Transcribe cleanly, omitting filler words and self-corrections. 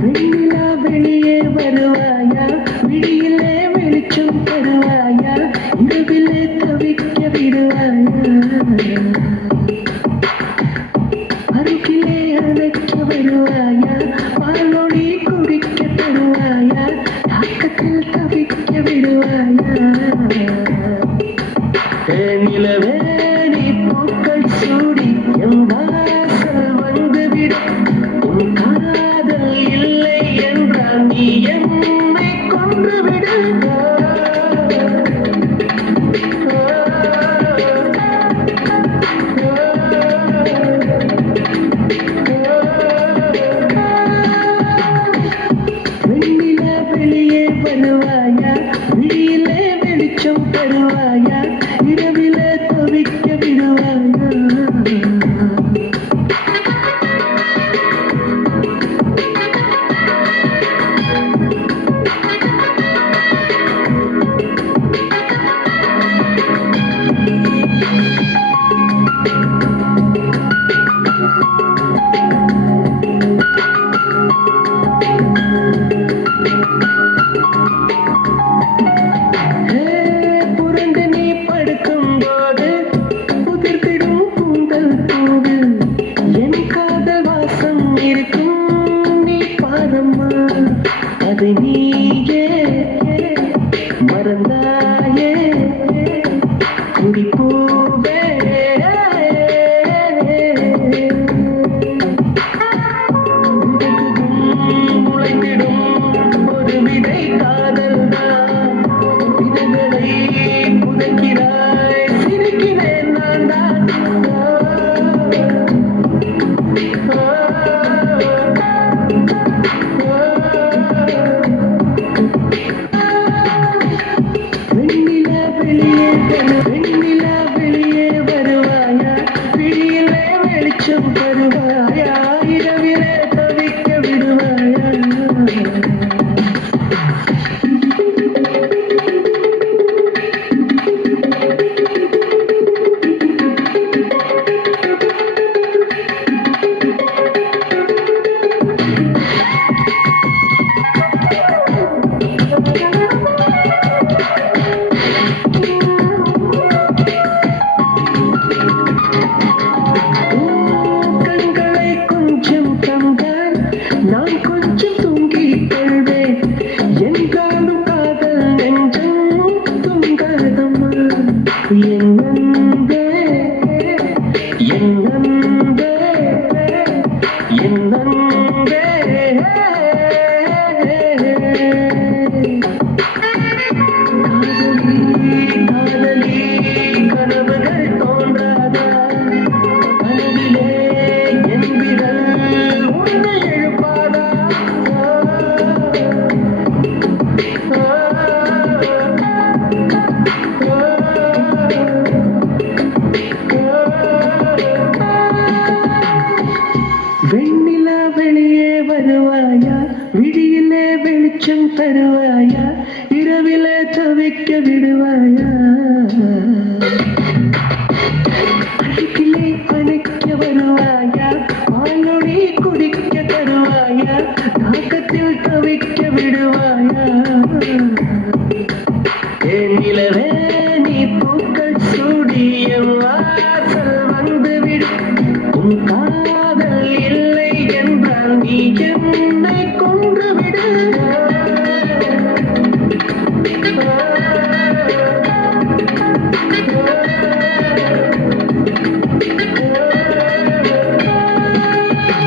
வெண்ணிலா வெளியே வருவாயா, விடியிலே வெளிச்சம் தருவாயா, இரவிலே தவிக்க விடுவாயா, அருகிலே அணைக்க வருவாயா, பாலொடி குடிக்க தருவாயா, தாக்கத்தில் தவிக்க விடுவாயா. நிலவே நீ பூக்கள் சூடி என் வாசல் வந்துவிடும், உன் காதல் இல்லை என்றால் நீ என்னை கொன்றுவிடு. வெண்ணிலா வெளியே வருவாயா, விடியிலே வெளிச்சம் தருவாயா, இரவிலே தவிக்க விடுவாயா. புரண்டு நீ படுக்கும் போது புதிர்த்திடும் கூந்தல் பூவில் என் காதல் வாசம் இருக்கும், நீ பாரம்மா அது நீயே மறந்தாயே குடிப்பூவே. முளைத்திடும் ஒரு விதை காதல் தான், விதைகளை புதைக்கிறாய், சிரிக்கிறேன் நான் தான். வெண்ணிலா வெளியே வருவாயா, விடியிலே வெளிச்சம் தருவாயா, இரவிலே தவிக்க விடுவாயா. கண்களை கொஞ்சம் தந்தால் நான் கொஞ்சம் தூங்கிக் கொள்வேன், என் காலும் காதல் நெஞ்சம் தூங்காதம்மா. என் நண்பே என் நண்பே என் நண்பே. காதலி கனவுகள் தோன்றாதா, கனவிலே என் விரல் உன்னை எழுப்பாதா. வெண்ணிலா வெளியே வருவாயா, விடியிலே வெளிச்சம் தருவாயா, இரவிலே தவிக்க விடுவாயா, அருகிலே அணைக்க வருவாயா, பாலொடி குடிக்க தருவாயா, தாக்கத்தில் தவிக்க விடுவாயா. நிலவே